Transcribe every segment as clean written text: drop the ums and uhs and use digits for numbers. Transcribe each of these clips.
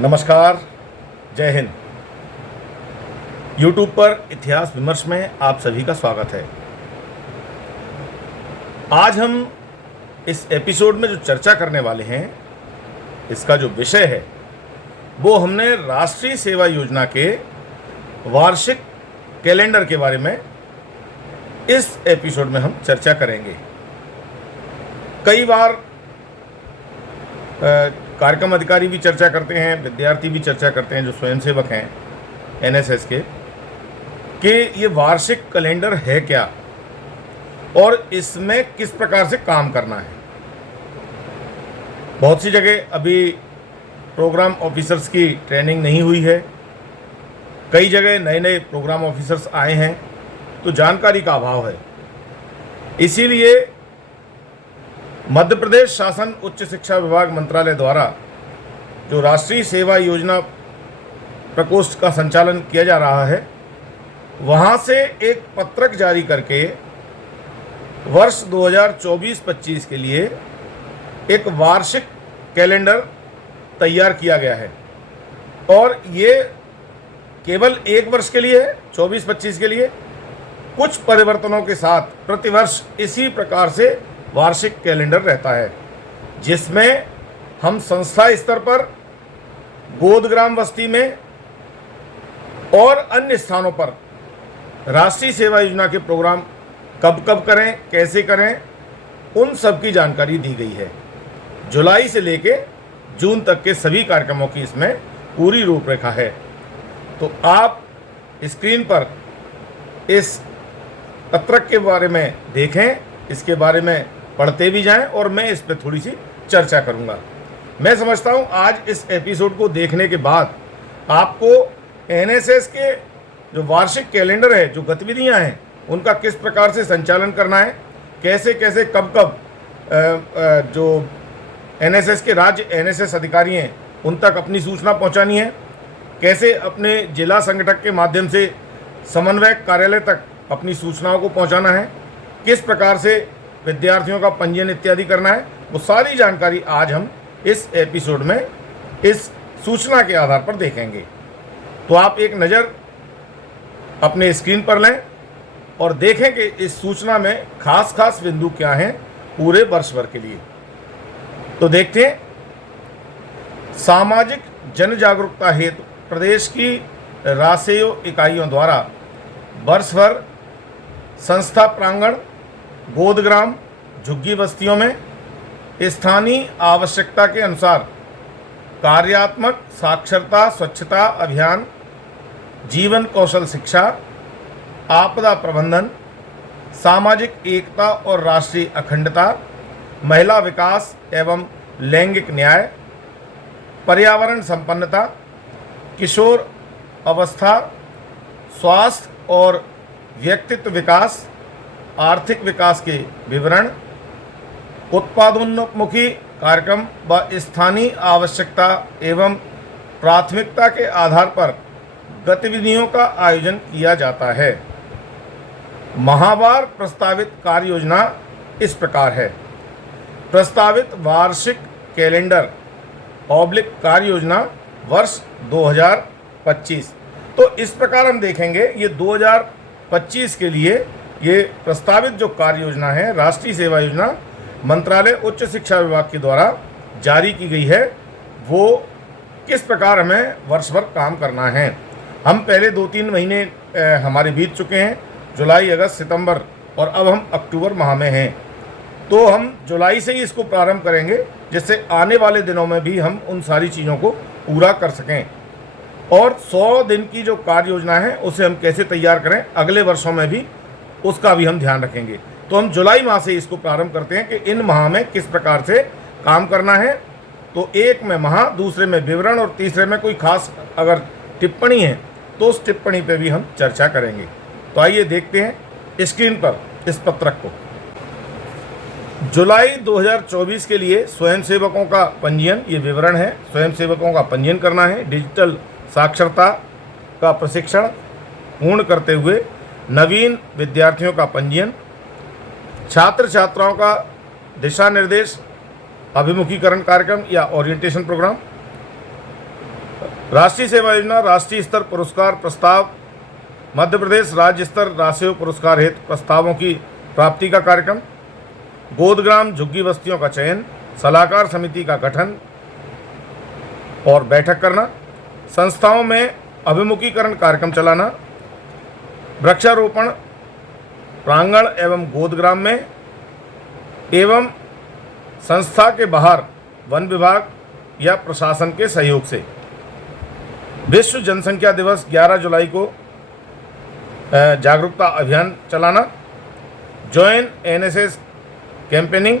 नमस्कार, जय हिंद। YouTube पर इतिहास विमर्श में आप सभी का स्वागत है। आज हम इस एपिसोड में जो चर्चा करने वाले हैं, इसका जो विषय है वो हमने राष्ट्रीय सेवा योजना के वार्षिक कैलेंडर के बारे में इस एपिसोड में हम चर्चा करेंगे। कई बार कार्यक्रम अधिकारी भी चर्चा करते हैं, विद्यार्थी भी चर्चा करते हैं जो स्वयंसेवक हैं एनएसएस के, कि ये वार्षिक कैलेंडर है क्या और इसमें किस प्रकार से काम करना है। बहुत सी जगह अभी प्रोग्राम ऑफिसर्स की ट्रेनिंग नहीं हुई है, कई जगह नए नए प्रोग्राम ऑफिसर्स आए हैं, तो जानकारी का अभाव है। इसीलिए मध्य प्रदेश शासन उच्च शिक्षा विभाग मंत्रालय द्वारा जो राष्ट्रीय सेवा योजना प्रकोष्ठ का संचालन किया जा रहा है, वहाँ से एक पत्रक जारी करके वर्ष 2024-25 के लिए एक वार्षिक कैलेंडर तैयार किया गया है। और ये केवल एक वर्ष के लिए है, 24-25 के लिए। कुछ परिवर्तनों के साथ प्रतिवर्ष इसी प्रकार से वार्षिक कैलेंडर रहता है, जिसमें हम संस्था स्तर पर, गोदग्राम बस्ती में और अन्य स्थानों पर राष्ट्रीय सेवा योजना के प्रोग्राम कब कब करें, कैसे करें, उन सब की जानकारी दी गई है। जुलाई से लेके जून तक के सभी कार्यक्रमों की इसमें पूरी रूपरेखा है। तो आप स्क्रीन पर इस पत्रक के बारे में देखें, इसके बारे में पढ़ते भी जाएं और मैं इस पर थोड़ी सी चर्चा करूंगा। मैं समझता हूं आज इस एपिसोड को देखने के बाद आपको एनएसएस के जो वार्षिक कैलेंडर है, जो गतिविधियां हैं, उनका किस प्रकार से संचालन करना है, कैसे कैसे कब कब जो एनएसएस के राज्य एनएसएस अधिकारी हैं उन तक अपनी सूचना पहुंचानी है, कैसे अपने जिला संगठक के माध्यम से समन्वयक कार्यालय तक अपनी सूचनाओं को पहुंचाना है, किस प्रकार से विद्यार्थियों का पंजीयन इत्यादि करना है, वो सारी जानकारी आज हम इस एपिसोड में इस सूचना के आधार पर देखेंगे। तो आप एक नज़र अपने स्क्रीन पर लें और देखें कि इस सूचना में खास खास बिंदु क्या हैं पूरे वर्ष भर के लिए। तो देखते हैं। सामाजिक जन जागरूकता हेतु प्रदेश की रासेयो इकाइयों द्वारा वर्ष भर संस्था प्रांगण, गोदग्राम, झुग्गी बस्तियों में स्थानीय आवश्यकता के अनुसार कार्यात्मक साक्षरता स्वच्छता अभियान, जीवन कौशल शिक्षा, आपदा प्रबंधन, सामाजिक एकता और राष्ट्रीय अखंडता, महिला विकास एवं लैंगिक न्याय, पर्यावरण संपन्नता, किशोर अवस्था, स्वास्थ्य और व्यक्तित्व विकास, आर्थिक विकास के विवरण, उत्पादोन्मुखी कार्यक्रम व स्थानीय आवश्यकता एवं प्राथमिकता के आधार पर गतिविधियों का आयोजन किया जाता है। माहवार प्रस्तावित कार्य योजना इस प्रकार है। प्रस्तावित वार्षिक कैलेंडर / कार्य योजना वर्ष 2025। तो इस प्रकार हम देखेंगे, ये 2025 के लिए ये प्रस्तावित जो कार्य योजना है, राष्ट्रीय सेवा योजना मंत्रालय उच्च शिक्षा विभाग के द्वारा जारी की गई है, वो किस प्रकार हमें वर्ष भर काम करना है। हम पहले 2-3 महीने हमारे बीत चुके हैं, जुलाई, अगस्त, सितंबर, और अब हम अक्टूबर माह में हैं। तो हम जुलाई से ही इसको प्रारंभ करेंगे, जिससे आने वाले दिनों में भी हम उन सारी चीज़ों को पूरा कर सकें। और 100 दिन की जो कार्य योजना है उसे हम कैसे तैयार करें अगले वर्षों में भी, उसका भी हम ध्यान रखेंगे। तो हम जुलाई माह से इसको प्रारंभ करते हैं कि इन माह में किस प्रकार से काम करना है। तो एक में माह, दूसरे में विवरण और तीसरे में कोई खास अगर टिप्पणी है तो उस टिप्पणी पे भी हम चर्चा करेंगे। तो आइए देखते हैं स्क्रीन पर इस पत्रक को। जुलाई 2024 के लिए स्वयंसेवकों का पंजीयन, ये विवरण है। स्वयंसेवकों का पंजीयन करना है। डिजिटल साक्षरता का प्रशिक्षण पूर्ण करते हुए नवीन विद्यार्थियों का पंजीयन, छात्र छात्राओं का दिशा निर्देश अभिमुखीकरण कार्यक्रम या ओरिएंटेशन प्रोग्राम, राष्ट्रीय सेवा योजना राष्ट्रीय स्तर पुरस्कार प्रस्ताव, मध्य प्रदेश राज्य स्तर राष्ट्रीय पुरस्कार हेतु प्रस्तावों की प्राप्ति का कार्यक्रम, गोदग्राम झुग्गी बस्तियों का चयन, सलाहकार समिति का गठन और बैठक करना, संस्थाओं में अभिमुखीकरण कार्यक्रम चलाना, वृक्षारोपण प्रांगण एवं गोदग्राम में एवं संस्था के बाहर वन विभाग या प्रशासन के सहयोग से। विश्व जनसंख्या दिवस 11 जुलाई को जागरूकता अभियान चलाना, जॉइन एनएसएस कैंपेनिंग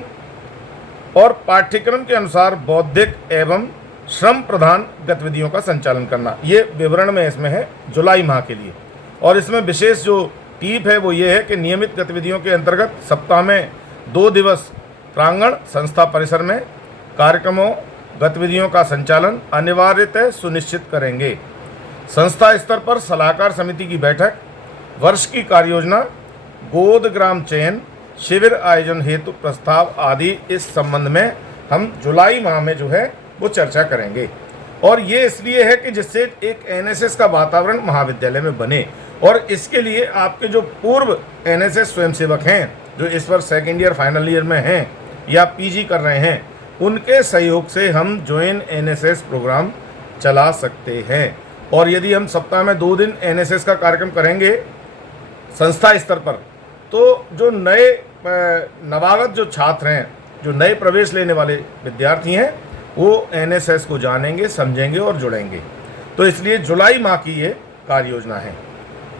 और पाठ्यक्रम के अनुसार बौद्धिक एवं श्रम प्रधान गतिविधियों का संचालन करना। ये विवरण में इसमें है जुलाई माह के लिए। और इसमें विशेष जो टिप है वो ये है कि नियमित गतिविधियों के अंतर्गत सप्ताह में 2 दिवस प्रांगण संस्था परिसर में कार्यक्रमों गतिविधियों का संचालन अनिवार्यतः सुनिश्चित करेंगे। संस्था स्तर पर सलाहकार समिति की बैठक, वर्ष की कार्ययोजना, गोदग्राम चयन, शिविर आयोजन हेतु प्रस्ताव आदि इस संबंध में हम जुलाई माह में जो है वो चर्चा करेंगे। और ये इसलिए है कि जिससे एक एनएसएस का वातावरण महाविद्यालय में बने, और इसके लिए आपके जो पूर्व एनएसएस स्वयंसेवक हैं जो इस वर्ष सेकेंड ईयर फाइनल ईयर में हैं या पीजी कर रहे हैं, उनके सहयोग से हम जॉइन एनएसएस प्रोग्राम चला सकते हैं। और यदि हम सप्ताह में 2 दिन एनएसएस का कार्यक्रम करेंगे संस्था स्तर पर, तो जो नए नवागत जो छात्र हैं, जो नए प्रवेश लेने वाले विद्यार्थी हैं, वो एनएसएस को जानेंगे, समझेंगे और जुड़ेंगे। तो इसलिए जुलाई माह की ये कार्य योजना है।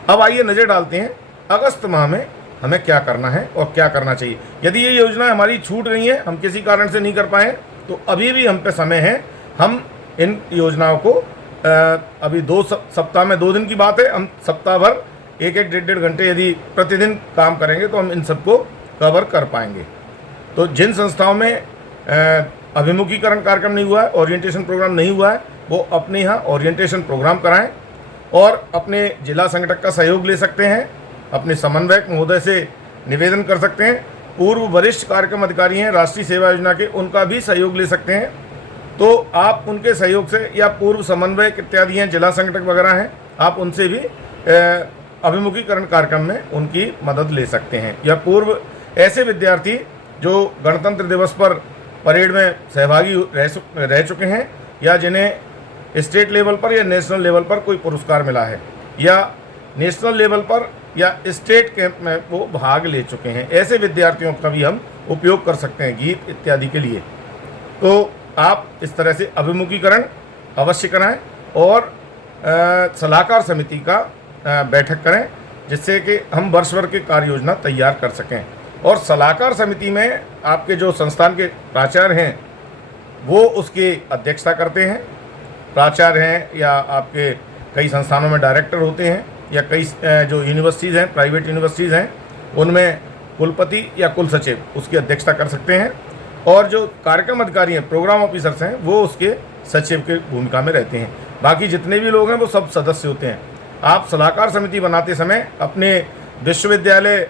अब आइए नज़र डालते हैं अगस्त माह में हमें क्या करना है और क्या करना चाहिए। यदि ये योजना हमारी छूट रही है, हम किसी कारण से नहीं कर पाए, तो अभी भी हम पे समय है। हम इन योजनाओं को अभी 2 सप्ताह में 2 दिन की बात है, हम सप्ताह भर 1-1, 1.5 घंटे यदि प्रतिदिन काम करेंगे तो हम इन सबको कवर कर पाएंगे। तो जिन संस्थाओं में अभिमुखीकरण कार्यक्रम नहीं हुआ है, ओरिएंटेशन प्रोग्राम नहीं हुआ है, वो अपने यहाँ ओरिएंटेशन प्रोग्राम कराएं और अपने जिला संगठक का सहयोग ले सकते हैं, अपने समन्वयक महोदय से निवेदन कर सकते हैं। पूर्व वरिष्ठ कार्यक्रम अधिकारी हैं राष्ट्रीय सेवा योजना के, उनका भी सहयोग ले सकते हैं। तो आप उनके सहयोग से, या पूर्व समन्वयक इत्यादि हैं, जिला संगठक वगैरह हैं, आप उनसे भी अभिमुखीकरण कार्यक्रम में उनकी मदद ले सकते हैं। या पूर्व ऐसे विद्यार्थी जो गणतंत्र दिवस पर परेड में सहभागी रह चुके हैं, या जिन्हें स्टेट लेवल पर या नेशनल लेवल पर कोई पुरस्कार मिला है, या नेशनल लेवल पर या स्टेट कैंप में वो भाग ले चुके हैं, ऐसे विद्यार्थियों का भी हम उपयोग कर सकते हैं गीत इत्यादि के लिए। तो आप इस तरह से अभिमुखीकरण अवश्य कराएं और सलाहकार समिति का बैठक करें, जिससे कि हम वर्ष भर की कार्य योजना तैयार कर सकें। और सलाहकार समिति में आपके जो संस्थान के प्राचार्य हैं वो उसकी अध्यक्षता करते हैं। प्राचार्य हैं या आपके कई संस्थानों में डायरेक्टर होते हैं, या कई जो यूनिवर्सिटीज़ हैं, प्राइवेट यूनिवर्सिटीज़ हैं, उनमें कुलपति या कुल सचिव उसकी अध्यक्षता कर सकते हैं। और जो कार्यक्रम अधिकारी हैं, प्रोग्राम ऑफिसर्स हैं, वो उसके सचिव की भूमिका में रहते हैं। बाकी जितने भी लोग हैं वो सब सदस्य होते हैं। आप सलाहकार समिति बनाते समय अपने विश्वविद्यालय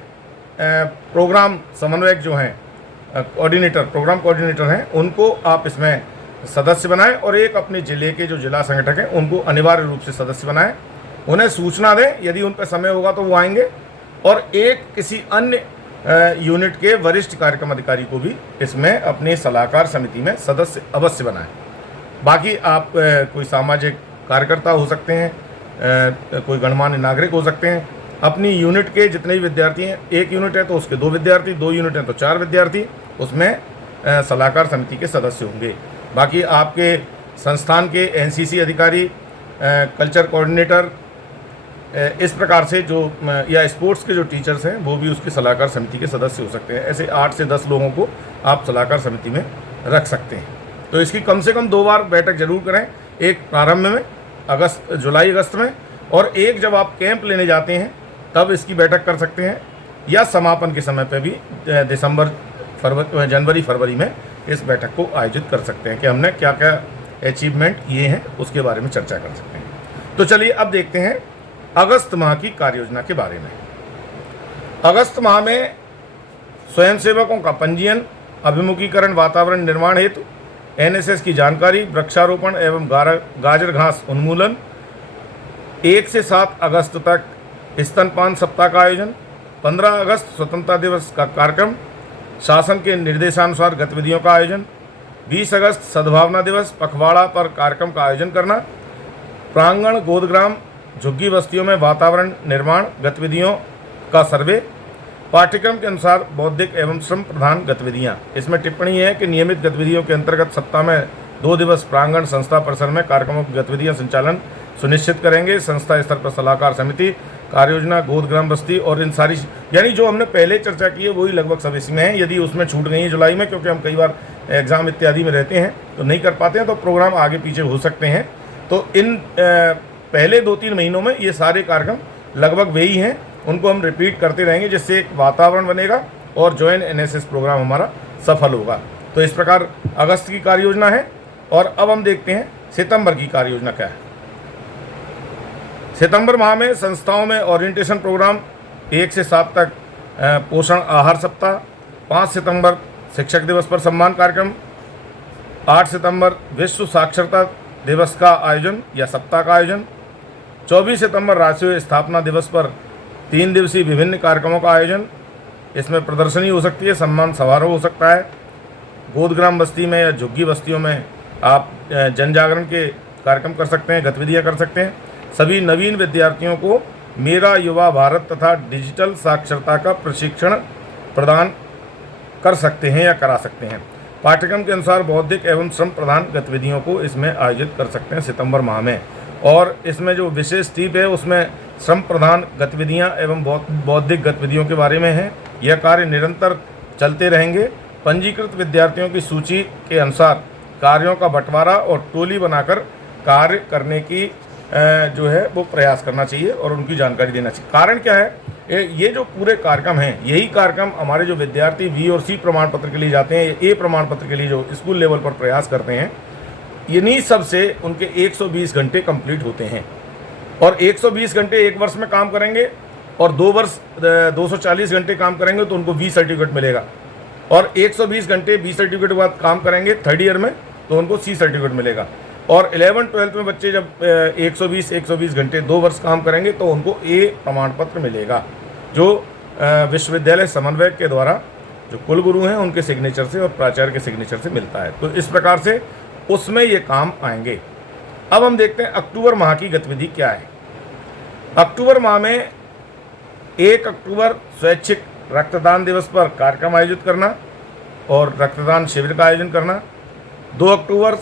प्रोग्राम समन्वयक जो हैं, कोऑर्डिनेटर, प्रोग्राम कोऑर्डिनेटर हैं, उनको आप इसमें सदस्य बनाएं, और एक अपने ज़िले के जो जिला संगठक हैं उनको अनिवार्य रूप से सदस्य बनाएं। उन्हें सूचना दें, यदि उन पर समय होगा तो वो आएंगे, और एक किसी अन्य यूनिट के वरिष्ठ कार्यक्रम अधिकारी को भी इसमें अपनी सलाहकार समिति में सदस्य अवश्य बनाएं। बाकी आप कोई सामाजिक कार्यकर्ता हो सकते हैं, कोई गणमान्य नागरिक हो सकते हैं। अपनी यूनिट के जितने भी विद्यार्थी हैं, 1 यूनिट है तो उसके 2 विद्यार्थी, 2 यूनिट हैं तो 4 विद्यार्थी उसमें सलाहकार समिति के सदस्य होंगे। बाकी आपके संस्थान के एनसीसी अधिकारी, कल्चर कोऑर्डिनेटर, इस प्रकार से जो या स्पोर्ट्स के जो टीचर्स हैं वो भी उसकी सलाहकार समिति के सदस्य हो सकते हैं। ऐसे 8 से 10 लोगों को आप सलाहकार समिति में रख सकते हैं। तो इसकी कम से कम 2 बार बैठक जरूर करें, एक प्रारंभ में जुलाई अगस्त में, और एक जब आप कैंप लेने जाते हैं तब इसकी बैठक कर सकते हैं, या समापन के समय पे भी जनवरी फरवरी में इस बैठक को आयोजित कर सकते हैं कि हमने क्या क्या अचीवमेंट किए हैं उसके बारे में चर्चा कर सकते हैं। तो चलिए अब देखते हैं अगस्त माह की कार्य योजना के बारे में। अगस्त माह में स्वयंसेवकों का पंजीयन, अभिमुखीकरण, वातावरण निर्माण हेतु एनएसएस की जानकारी, वृक्षारोपण एवं गाजर घास उन्मूलन। 1 से 7 अगस्त तक स्तनपान सप्ताह का आयोजन। 15 अगस्त स्वतंत्रता दिवस का कार्यक्रम, शासन के निर्देशानुसार गतिविधियों का आयोजन। 20 अगस्त सद्भावना दिवस, पखवाड़ा पर कार्यक्रम का आयोजन करना। प्रांगण गोदग्राम झुग्गी बस्तियों में वातावरण निर्माण गतिविधियों का सर्वे। पाठ्यक्रम के अनुसार बौद्धिक एवं श्रम प्रधान गतिविधियां। इसमें टिप्पणी है कि नियमित गतिविधियों के अंतर्गत सप्ताह में 2 दिवस प्रांगण संस्था परिसर में कार्यक्रमों की गतिविधियां संचालन सुनिश्चित करेंगे। संस्था स्तर पर सलाहकार समिति, कार्य योजना, गोदग्राम बस्ती और इन सारी यानी जो हमने पहले चर्चा की है वही लगभग सब इसमें है। यदि उसमें छूट गई है जुलाई में, क्योंकि हम कई बार एग्ज़ाम इत्यादि में रहते हैं तो नहीं कर पाते हैं, तो प्रोग्राम आगे पीछे हो सकते हैं। तो इन पहले 2-3 महीनों में ये सारे कार्यक्रम लगभग वही हैं, उनको हम रिपीट करते रहेंगे, जिससे एक वातावरण बनेगा और जॉइन एनएसएस प्रोग्राम हमारा सफल होगा। तो इस प्रकार अगस्त की कार्य योजना है। और अब हम देखते हैं सितंबर की कार्य योजना क्या है। सितंबर माह में संस्थाओं में ओरिएंटेशन प्रोग्राम, 1 से 7 तक पोषण आहार सप्ताह। 5 सितंबर शिक्षक दिवस पर सम्मान कार्यक्रम। 8 सितंबर विश्व साक्षरता दिवस का आयोजन या सप्ताह का आयोजन। 24 सितंबर राष्ट्रीय स्थापना दिवस पर 3 दिवसीय विभिन्न कार्यक्रमों का आयोजन। इसमें प्रदर्शनी हो सकती है, सम्मान समारोह हो सकता है। गोदग्राम बस्ती में या झुग्गी बस्तियों में आप जन जागरण के कार्यक्रम कर सकते हैं, गतिविधियां कर सकते हैं। सभी नवीन विद्यार्थियों को मेरा युवा भारत तथा डिजिटल साक्षरता का प्रशिक्षण प्रदान कर सकते हैं या करा सकते हैं। पाठ्यक्रम के अनुसार बौद्धिक एवं श्रम प्रधान गतिविधियों को इसमें आयोजित कर सकते हैं सितंबर माह में। और इसमें जो विशेष टिप है उसमें श्रम प्रधान गतिविधियां एवं बौद्धिक गतिविधियों के बारे में है। यह कार्य निरंतर चलते रहेंगे। पंजीकृत विद्यार्थियों की सूची के अनुसार कार्यों का बंटवारा और टोली बनाकर कार्य करने की जो है वो प्रयास करना चाहिए और उनकी जानकारी देना चाहिए। कारण क्या है, ये जो पूरे कार्यक्रम हैं, यही कार्यक्रम हमारे जो विद्यार्थी बी और सी प्रमाण पत्र के लिए जाते हैं, ए प्रमाण पत्र के लिए जो स्कूल लेवल पर प्रयास करते हैं, इन्हीं सब से उनके 120 घंटे कंप्लीट होते हैं। और 120 घंटे 1 वर्ष में काम करेंगे और 2 वर्ष 240 घंटे काम करेंगे तो उनको बी सर्टिफिकेट मिलेगा। और 120 घंटे बी सर्टिफिकेट के बाद काम करेंगे 3rd ईयर में तो उनको सी सर्टिफिकेट मिलेगा। और 11th-12th में बच्चे जब 120 घंटे 2 वर्ष काम करेंगे तो उनको ए प्रमाण पत्र मिलेगा, जो विश्वविद्यालय समन्वयक के द्वारा जो कुलगुरु हैं उनके सिग्नेचर से और प्राचार्य के सिग्नेचर से मिलता है। तो इस प्रकार से उसमें ये काम आएंगे। अब हम देखते हैं अक्टूबर माह की गतिविधि क्या है। अक्टूबर माह में 1 अक्टूबर स्वैच्छिक रक्तदान दिवस पर कार्यक्रम आयोजित करना और रक्तदान शिविर का आयोजन करना। 2 अक्टूबर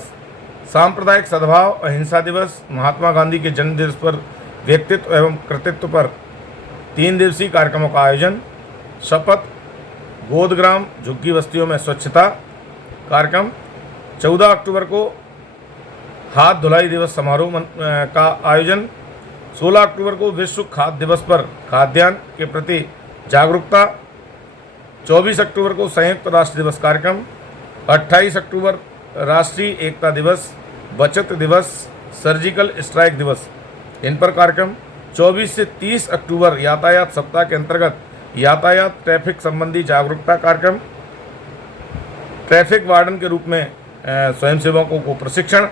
सांप्रदायिक सद्भाव अहिंसा दिवस, महात्मा गांधी के जन्म दिवस पर व्यक्तित्व एवं कृतित्व पर 3 दिवसीय कार्यक्रमों का आयोजन। शपथ गोदग्राम झुग्गी बस्तियों में स्वच्छता कार्यक्रम। 14 अक्टूबर को हाथ धुलाई दिवस समारोह का आयोजन। 16 अक्टूबर को विश्व खाद्य दिवस पर खाद्यान्न के प्रति जागरूकता। 24 अक्टूबर को संयुक्त राष्ट्र दिवस कार्यक्रम। 28 अक्टूबर राष्ट्रीय एकता दिवस, बचत दिवस, सर्जिकल स्ट्राइक दिवस, इन पर कार्यक्रम। 24 से 30 अक्टूबर यातायात सप्ताह के अंतर्गत यातायात ट्रैफिक संबंधी जागरूकता कार्यक्रम। ट्रैफिक वार्डन के रूप में स्वयंसेवकों को प्रशिक्षण।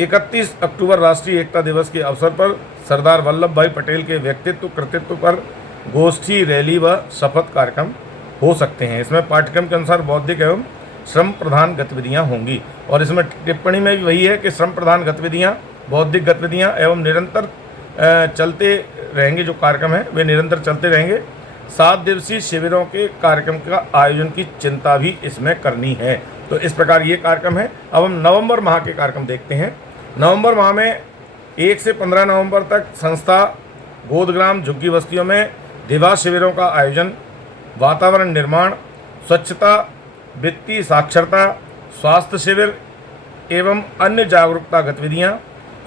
31 अक्टूबर राष्ट्रीय एकता दिवस के अवसर पर सरदार वल्लभ भाई पटेल के व्यक्तित्व कृतित्व पर गोष्ठी, रैली व शपथ कार्यक्रम हो सकते हैं। इसमें पाठ्यक्रम के अनुसार बौद्धिक एवं श्रम प्रधान गतिविधियां होंगी। और इसमें टिप्पणी में भी वही है कि श्रम प्रधान गतिविधियां, बौद्धिक गतिविधियां एवं निरंतर चलते रहेंगे। जो कार्यक्रम है वे निरंतर चलते रहेंगे। 7 दिवसीय शिविरों के कार्यक्रम का आयोजन की चिंता भी इसमें करनी है। तो इस प्रकार ये कार्यक्रम है। अब हम नवंबर माह के कार्यक्रम देखते हैं। नवंबर माह में 1 से 15 नवंबर तक संस्था गोदग्राम झुग्गी बस्तियों में दिवस शिविरों का आयोजन, वातावरण निर्माण, स्वच्छता, वित्तीय साक्षरता, स्वास्थ्य शिविर एवं अन्य जागरूकता गतिविधियां,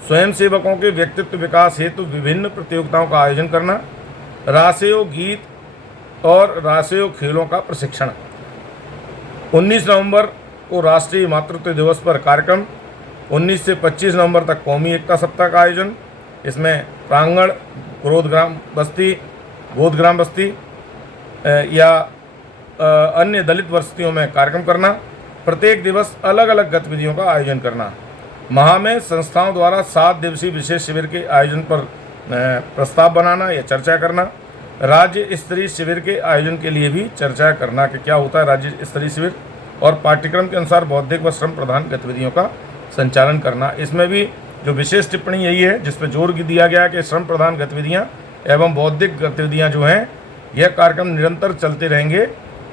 स्वयंसेवकों के व्यक्तित्व विकास हेतु विभिन्न प्रतियोगिताओं का आयोजन करना, रासेयो गीत और रासेयो खेलों का प्रशिक्षण। 19 नवंबर को राष्ट्रीय मातृत्व दिवस पर कार्यक्रम। 19 से 25 नवंबर तक कौमी एकता सप्ताह का आयोजन। इसमें प्रांगण गोदग्राम बस्ती या अन्य दलित बस्तियों में कार्यक्रम करना, प्रत्येक दिवस अलग अलग गतिविधियों का आयोजन करना, माह में संस्थाओं द्वारा 7 दिवसीय विशेष शिविर के आयोजन पर प्रस्ताव बनाना या चर्चा करना, राज्य स्तरीय शिविर के आयोजन के लिए भी चर्चा करना कि क्या होता है राज्य स्तरीय शिविर, और पाठ्यक्रम के अनुसार बौद्धिक व श्रम प्रधान गतिविधियों का संचालन करना। इसमें भी जो विशेष टिप्पणी यही है जिस पर जोर दिया गया कि श्रम प्रधान गतिविधियां एवं बौद्धिक गतिविधियां जो हैं यह कार्यक्रम निरंतर चलते रहेंगे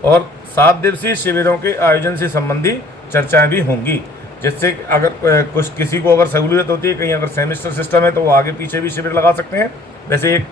और 7 दिवसीय शिविरों के आयोजन से संबंधी चर्चाएं भी होंगी, जिससे अगर कुछ किसी को अगर सहूलियत होती है, कहीं अगर सेमेस्टर सिस्टम है तो वो आगे पीछे भी शिविर लगा सकते हैं। वैसे एक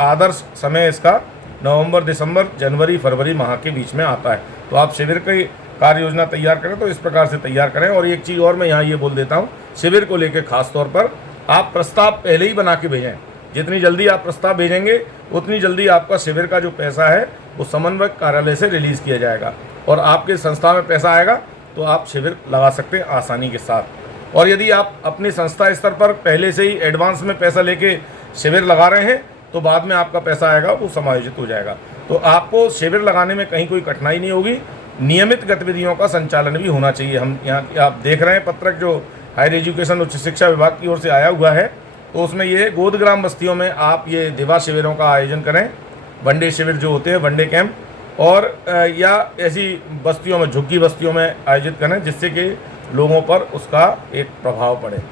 आदर्श समय इसका नवंबर, दिसंबर, जनवरी, फरवरी माह के बीच में आता है। तो आप शिविर की कार्य योजना तैयार करें तो इस प्रकार से तैयार करें। और एक चीज़ और मैं यहाँ ये बोल देता हूँ, शिविर को लेकर खास तौर पर आप प्रस्ताव पहले ही बना के भेजें। जितनी जल्दी आप प्रस्ताव भेजेंगे उतनी जल्दी आपका शिविर का जो पैसा है वो समन्वयक कार्यालय से रिलीज़ किया जाएगा और आपके संस्था में पैसा आएगा तो आप शिविर लगा सकते हैं आसानी के साथ। और यदि आप अपनी संस्था स्तर पर पहले से ही एडवांस में पैसा लेके शिविर लगा रहे हैं तो बाद में आपका पैसा आएगा वो समायोजित हो जाएगा। तो आपको शिविर लगाने में कहीं कोई कठिनाई नहीं होगी। नियमित गतिविधियों का संचालन भी होना चाहिए। हम यहाँ आप देख रहे हैं पत्रक जो हायर एजुकेशन उच्च शिक्षा विभाग की ओर से आया हुआ है, तो उसमें ये गोद ग्राम बस्तियों में आप ये दिवा शिविरों का आयोजन करें, वनडे शिविर जो होते हैं वनडे कैंप, और या ऐसी बस्तियों में, झुग्गी बस्तियों में आयोजित करें जिससे कि लोगों पर उसका एक प्रभाव पड़े।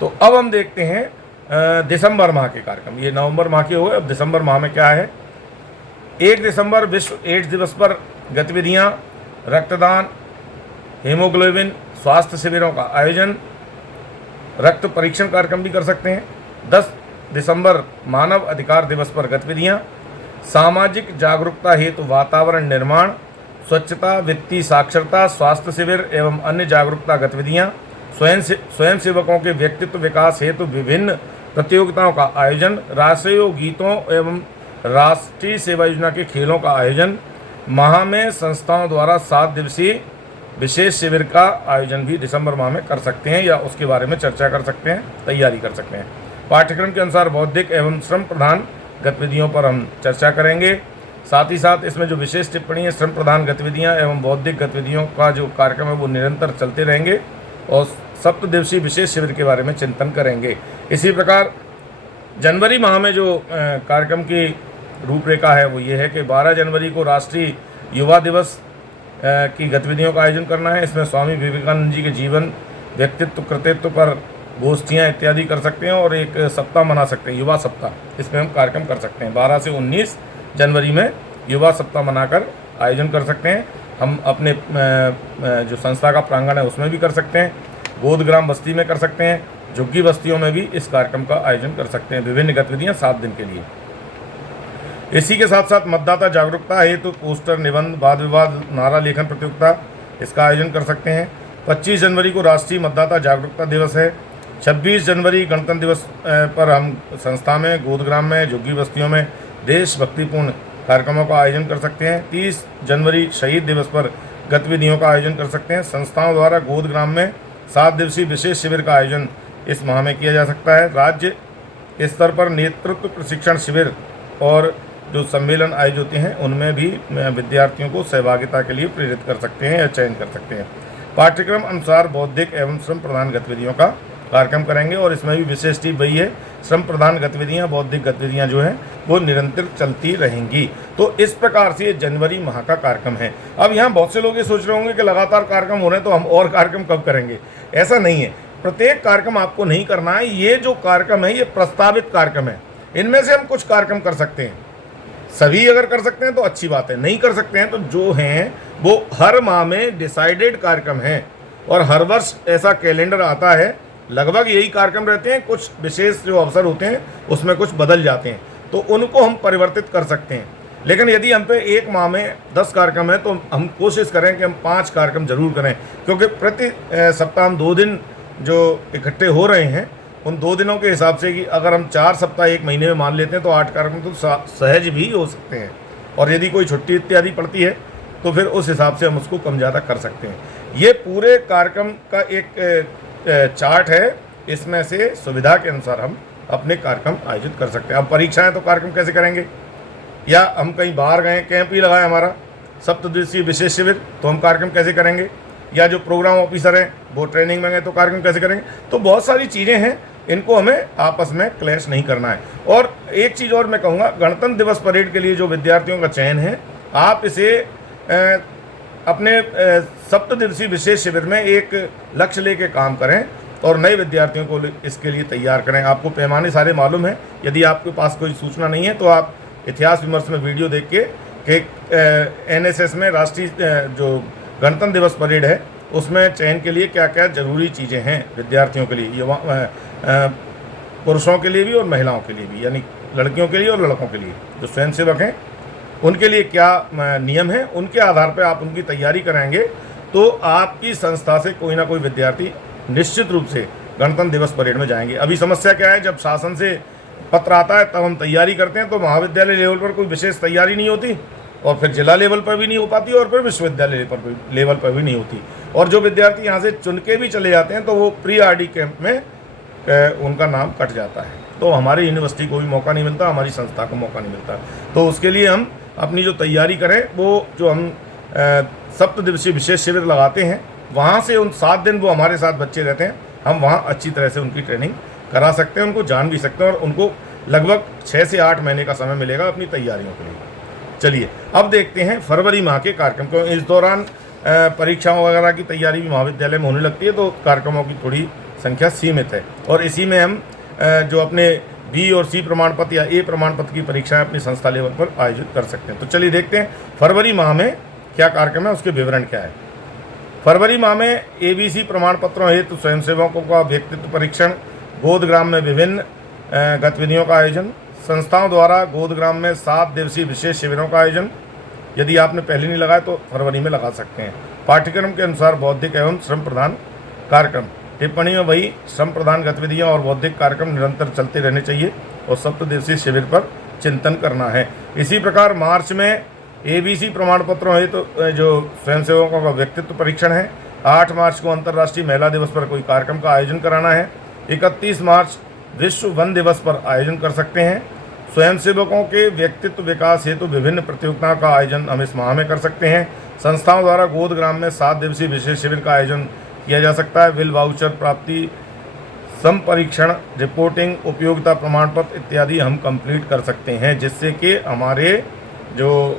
तो अब हम देखते हैं दिसंबर माह के कार्यक्रम। ये नवंबर माह के हो गए, अब दिसंबर माह में क्या है। 1 दिसंबर विश्व एड्स दिवस पर गतिविधियाँ, रक्तदान, हीमोग्लोबिन स्वास्थ्य शिविरों का आयोजन, रक्त परीक्षण कार्यक्रम भी कर सकते हैं। 10 दिसंबर मानव अधिकार दिवस पर गतिविधियाँ, सामाजिक जागरूकता हेतु वातावरण निर्माण, स्वच्छता, वित्तीय साक्षरता, स्वास्थ्य शिविर एवं अन्य जागरूकता गतिविधियाँ, स्वयं सेवकों के व्यक्तित्व विकास हेतु विभिन्न प्रतियोगिताओं का आयोजन, राष्ट्रीय गीतों एवं राष्ट्रीय सेवा योजना के खेलों का आयोजन, माह में संस्थाओं द्वारा 7 दिवसीय विशेष शिविर का आयोजन भी दिसंबर माह में कर सकते हैं या उसके बारे में चर्चा कर सकते हैं, तैयारी कर सकते हैं। पाठ्यक्रम के अनुसार बौद्धिक एवं श्रम प्रधान गतिविधियों पर हम चर्चा करेंगे। साथ ही साथ इसमें जो विशेष टिप्पणी है, श्रम प्रधान गतिविधियां एवं बौद्धिक गतिविधियों का जो कार्यक्रम है वो निरंतर चलते रहेंगे और 7 दिवसीय विशेष शिविर के बारे में चिंतन करेंगे। इसी प्रकार जनवरी माह में जो कार्यक्रम की रूपरेखा है वो ये है कि 12 जनवरी को राष्ट्रीय युवा दिवस की गतिविधियों का आयोजन करना है। इसमें स्वामी विवेकानंद जी के जीवन, व्यक्तित्व, कृतित्व पर गोष्ठियाँ इत्यादि कर सकते हैं और एक सप्ताह मना सकते हैं, युवा सप्ताह। इसमें हम कार्यक्रम कर सकते हैं। 12 से 19 जनवरी में युवा सप्ताह मनाकर आयोजन कर सकते हैं। हम अपने जो संस्था का प्रांगण है उसमें भी कर सकते हैं, गोद ग्राम बस्ती में कर सकते हैं, झुग्गी बस्तियों में भी इस कार्यक्रम का आयोजन कर सकते हैं। विभिन्न गतिविधियाँ 7 दिन के लिए। इसी के साथ साथ मतदाता जागरूकता हेतु पोस्टर, निबंध, वाद विवाद, नारा लेखन प्रतियोगिता इसका आयोजन कर सकते हैं। 25 जनवरी को राष्ट्रीय मतदाता जागरूकता दिवस है। 26 जनवरी गणतंत्र दिवस पर हम संस्था में, गोदग्राम में, झुग्गी बस्तियों में देशभक्तिपूर्ण कार्यक्रमों का आयोजन कर सकते हैं। 30 जनवरी शहीद दिवस पर गतिविधियों का आयोजन कर सकते हैं। संस्थाओं द्वारा गोदग्राम में 7 दिवसीय विशेष शिविर का आयोजन इस माह में किया जा सकता है। राज्य स्तर पर नेतृत्व प्रशिक्षण शिविर और जो सम्मेलन आयोजित होते हैं उनमें भी विद्यार्थियों को सहभागिता के लिए प्रेरित कर सकते हैं या चयन कर सकते हैं। पाठ्यक्रम अनुसार बौद्धिक एवं श्रम प्रधान गतिविधियों का कार्यक्रम करेंगे और इसमें भी विशेष टिप वही है, श्रम प्रधान गतिविधियां, बौद्धिक गतिविधियां जो हैं वो निरंतर चलती रहेंगी। तो इस प्रकार से ये जनवरी माह का कार्यक्रम है। अब यहाँ बहुत से लोग ये सोच रहे होंगे कि लगातार कार्यक्रम हो रहे हैं तो हम और कार्यक्रम कब करेंगे। ऐसा नहीं है, प्रत्येक कार्यक्रम आपको नहीं करना है। ये जो कार्यक्रम है ये प्रस्तावित कार्यक्रम है, इनमें से हम कुछ कार्यक्रम कर सकते हैं। सभी अगर कर सकते हैं तो अच्छी बात है, नहीं कर सकते हैं तो जो हैं वो हर माह में डिसाइडेड कार्यक्रम हैं और हर वर्ष ऐसा कैलेंडर आता है, लगभग यही कार्यक्रम रहते हैं। कुछ विशेष जो अवसर होते हैं उसमें कुछ बदल जाते हैं तो उनको हम परिवर्तित कर सकते हैं। लेकिन यदि हम पे एक माह में 10 कार्यक्रम है तो हम कोशिश करें कि हम 5 कार्यक्रम जरूर करें, क्योंकि प्रति सप्ताह हम 2 दिन जो इकट्ठे हो रहे हैं उन 2 दिनों के हिसाब से कि अगर हम 4 सप्ताह एक महीने में मान लेते हैं तो 8 कार्यक्रम तो सहज भी हो सकते हैं। और यदि कोई छुट्टी इत्यादि पड़ती है तो फिर उस हिसाब से हम उसको कम ज़्यादा कर सकते हैं। ये पूरे कार्यक्रम का एक चार्ट है, इसमें से सुविधा के अनुसार हम अपने कार्यक्रम आयोजित कर सकते हैं। अब परीक्षाएं तो कार्यक्रम कैसे करेंगे, या हम कहीं बाहर गए, कैंप ही लगाए हमारा, सप्तदिवसीय विशेष शिविर, तो हम कार्यक्रम कैसे करेंगे, या जो प्रोग्राम ऑफिसर हैं वो ट्रेनिंग में गए तो कार्यक्रम कैसे करेंगे। तो बहुत सारी चीज़ें हैं, इनको हमें आपस में क्लैश नहीं करना है। और एक चीज़ और मैं कहूँगा, गणतंत्र दिवस परेड के लिए जो विद्यार्थियों का चयन है, आप इसे अपने सप्तदिवसीय विशेष शिविर में एक लक्ष्य लेके काम करें और नए विद्यार्थियों को इसके लिए तैयार करें। आपको पैमाने सारे मालूम हैं। यदि आपके पास कोई सूचना नहीं है तो आप इतिहास विमर्श में वीडियो देख के एनएसएस में राष्ट्रीय जो गणतंत्र दिवस परेड है उसमें चयन के लिए क्या क्या जरूरी चीज़ें हैं विद्यार्थियों के लिए, युवा पुरुषों के लिए भी और महिलाओं के लिए भी, यानी लड़कियों के लिए और लड़कों के लिए, जो स्वयंसेवक हैं उनके लिए क्या नियम है, उनके आधार पर आप उनकी तैयारी कराएंगे तो आपकी संस्था से कोई ना कोई विद्यार्थी निश्चित रूप से गणतंत्र दिवस परेड में जाएंगे। अभी समस्या क्या है, जब शासन से पत्र आता है तब हम तैयारी करते हैं तो महाविद्यालय लेवल पर कोई विशेष तैयारी नहीं होती, और फिर जिला लेवल पर भी नहीं हो पाती, और फिर विश्वविद्यालय लेवल पर भी नहीं होती। और जो विद्यार्थी यहाँ से चुन के भी चले जाते हैं तो वो प्री आरडी कैंप में उनका नाम कट जाता है। तो हमारी यूनिवर्सिटी को भी मौका नहीं मिलता, हमारी संस्था को मौका नहीं मिलता। तो उसके लिए हम अपनी जो तैयारी करें, वो जो हम सप्तदिवसीय विशेष शिविर लगाते हैं, वहाँ से उन 7 दिन वो हमारे साथ बच्चे रहते हैं, हम वहाँ अच्छी तरह से उनकी ट्रेनिंग करा सकते हैं, उनको जान भी सकते हैं, और उनको लगभग 6 से 8 महीने का समय मिलेगा अपनी तैयारियों के लिए। चलिए अब देखते हैं फरवरी माह के कार्यक्रम को। इस दौरान परीक्षाओं वगैरह की तैयारी भी महाविद्यालय में होने लगती है, तो कार्यक्रमों की थोड़ी संख्या सीमित है, और इसी में हम जो अपने बी और सी प्रमाण पत्र या ए प्रमाण पत्र की परीक्षाएं अपनी संस्था लेवल पर आयोजित कर सकते हैं। तो चलिए देखते हैं फरवरी माह में क्या कार्यक्रम है, उसके विवरण क्या है। फरवरी माह में एबीसी प्रमाण पत्रों हेतु स्वयंसेवकों का व्यक्तित्व परीक्षण, गोदग्राम में विभिन्न गतिविधियों का आयोजन, संस्थाओं द्वारा गोदग्राम में 7 दिवसीय विशेष शिविरों का आयोजन। यदि आपने पहले नहीं लगाया तो फरवरी में लगा सकते हैं। पाठ्यक्रम के अनुसार बौद्धिक एवं श्रम प्रधान कार्यक्रम, टिप्पणी में वही श्रम प्रधान गतिविधियां और बौद्धिक कार्यक्रम निरंतर चलते रहने चाहिए, और सप्तदिवसीय शिविर पर चिंतन करना है। इसी प्रकार मार्च में एबीसी प्रमाण पत्रों है तो जो स्वयंसेवकों का व्यक्तित्व परीक्षण है। 8 मार्च को अंतर्राष्ट्रीय महिला दिवस पर कोई कार्यक्रम का आयोजन कराना है। 31 मार्च विश्व वन दिवस पर आयोजन कर सकते हैं। स्वयंसेवकों के व्यक्तित्व विकास हेतु विभिन्न प्रतियोगिताओं का आयोजन हम इस माह में कर सकते हैं। संस्थाओं द्वारा गोदग्राम में 7 दिवसीय विशेष शिविर का आयोजन किया जा सकता है। विल वाउचर प्राप्ति, संपरीक्षण, रिपोर्टिंग, उपयोगिता प्रमाण पत्र इत्यादि हम कंप्लीट कर सकते हैं, जिससे कि हमारे जो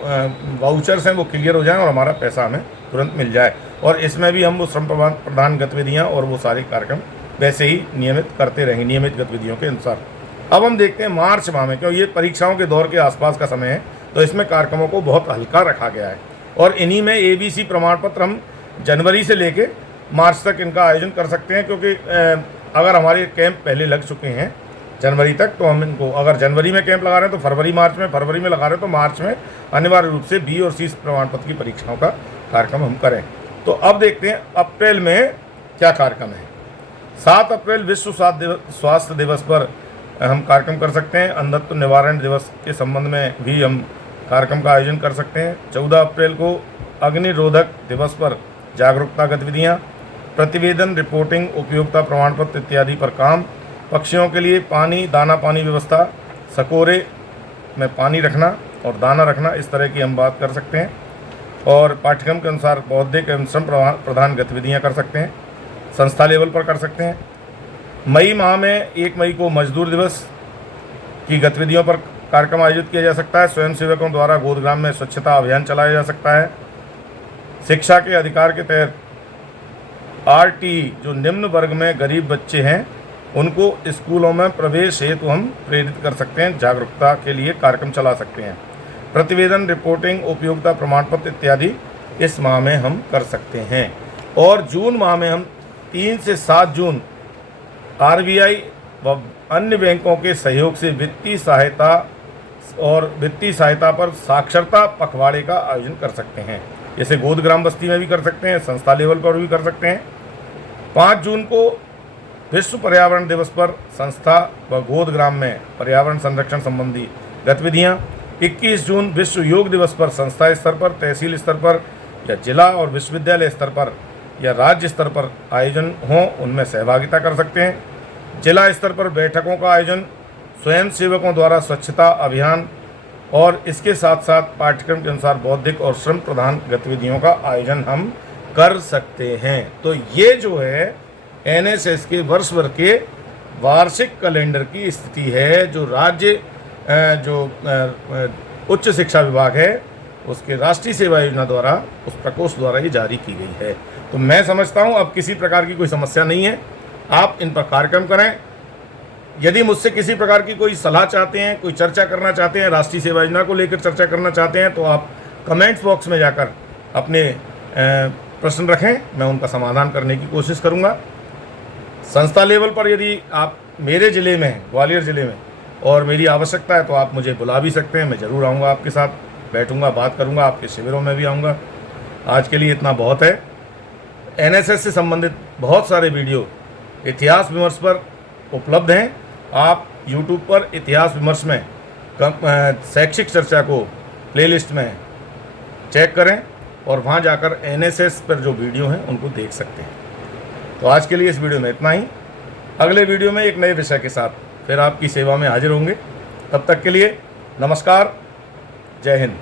वाउचर्स हैं वो क्लियर हो जाएं और हमारा पैसा हमें तुरंत मिल जाए। और इसमें भी हम वो श्रम प्रधान गतिविधियाँ और वो सारे कार्यक्रम वैसे ही नियमित करते रहेंगे, नियमित गतिविधियों के अनुसार। अब हम देखते हैं मार्च माह में, क्योंकि ये परीक्षाओं के दौर के आसपास का समय है, तो इसमें कार्यक्रमों को बहुत हल्का रखा गया है, और इन्हीं में एबीसी प्रमाण पत्र हम जनवरी से लेके मार्च तक इनका आयोजन कर सकते हैं। क्योंकि अगर हमारे कैंप पहले लग चुके हैं जनवरी तक, तो हम इनको अगर जनवरी में कैंप लगा रहे हैं तो फरवरी में लगा रहे हैं तो मार्च में अनिवार्य रूप से बी और सी प्रमाण पत्र की परीक्षाओं का कार्यक्रम हम करें। तो अब देखते हैं अप्रैल में क्या कार्यक्रम है। 7 अप्रैल विश्व स्वास्थ्य दिवस पर हम कार्यक्रम कर सकते हैं। अंधत्व निवारण दिवस के संबंध में भी हम कार्यक्रम का आयोजन कर सकते हैं। 14 अप्रैल को अग्निरोधक दिवस पर जागरूकता गतिविधियाँ, प्रतिवेदन, रिपोर्टिंग, उपयोगिता प्रमाण पत्र इत्यादि पर काम। पक्षियों के लिए पानी, दाना पानी व्यवस्था, सकोरे में पानी रखना और दाना रखना, इस तरह की हम बात कर सकते हैं। और पाठ्यक्रम के अनुसार बौद्धिक एवं श्रम प्रधान गतिविधियाँ कर सकते हैं, संस्था लेवल पर कर सकते हैं। मई माह में 1 मई को मजदूर दिवस की गतिविधियों पर कार्यक्रम आयोजित किया जा सकता है। स्वयंसेवकों द्वारा गोदग्राम में स्वच्छता अभियान चलाया जा सकता है। शिक्षा के अधिकार के तहत आरटी, जो निम्न वर्ग में गरीब बच्चे हैं, उनको स्कूलों में प्रवेश हेतु हम प्रेरित कर सकते हैं, जागरूकता के लिए कार्यक्रम चला सकते हैं। प्रतिवेदन, रिपोर्टिंग, उपयोगिता प्रमाण पत्र इत्यादि इस माह में हम कर सकते हैं। और जून माह में हम 3 से 7 जून आरबीआई व अन्य बैंकों के सहयोग से वित्तीय सहायता पर साक्षरता पखवाड़े का आयोजन कर सकते हैं। जैसे गोदग्राम बस्ती में भी कर सकते हैं, संस्था लेवल पर भी कर सकते हैं। 5 जून को विश्व पर्यावरण दिवस पर संस्था व गोदग्राम में पर्यावरण संरक्षण संबंधी गतिविधियाँ। 21 जून विश्व योग दिवस पर संस्था स्तर पर, तहसील स्तर पर या जिला और विश्वविद्यालय स्तर पर या राज्य स्तर पर आयोजन हों, उनमें सहभागिता कर सकते हैं। जिला स्तर पर बैठकों का आयोजन, स्वयं सेवकों द्वारा स्वच्छता अभियान और इसके साथ साथ पाठ्यक्रम के अनुसार बौद्धिक और श्रम प्रधान गतिविधियों का आयोजन हम कर सकते हैं। तो ये जो है एनएसएस के वर्ष भर के वार्षिक कैलेंडर की स्थिति है, जो राज्य उच्च शिक्षा विभाग है उसके राष्ट्रीय सेवा योजना द्वारा, उस प्रकोष्ठ द्वारा ये जारी की गई है। तो मैं समझता हूँ अब किसी प्रकार की कोई समस्या नहीं है, आप इन पर कार्यक्रम करें। यदि मुझसे किसी प्रकार की कोई सलाह चाहते हैं, कोई चर्चा करना चाहते हैं, राष्ट्रीय सेवा योजना को लेकर चर्चा करना चाहते हैं, तो आप कमेंट्स बॉक्स में जाकर अपने प्रश्न रखें, मैं उनका समाधान करने की कोशिश करूँगा। संस्था लेवल पर यदि आप मेरे ज़िले में, ग्वालियर ज़िले में, और मेरी आवश्यकता है तो आप मुझे बुला भी सकते हैं, मैं ज़रूर आऊँगा, आपके साथ बैठूँगा, बात करूँगा, आपके शिविरों में भी आऊँगा। आज के लिए इतना बहुत है। एनएसएस से संबंधित बहुत सारे वीडियो इतिहास विमर्श पर उपलब्ध हैं। आप यूट्यूब पर इतिहास विमर्श में शैक्षिक चर्चा को प्लेलिस्ट में चेक करें और वहाँ जाकर एनएसएस पर जो वीडियो हैं उनको देख सकते हैं। तो आज के लिए इस वीडियो में इतना ही। अगले वीडियो में एक नए विषय के साथ फिर आपकी सेवा में हाजिर होंगे। तब तक के लिए नमस्कार, जय हिंद।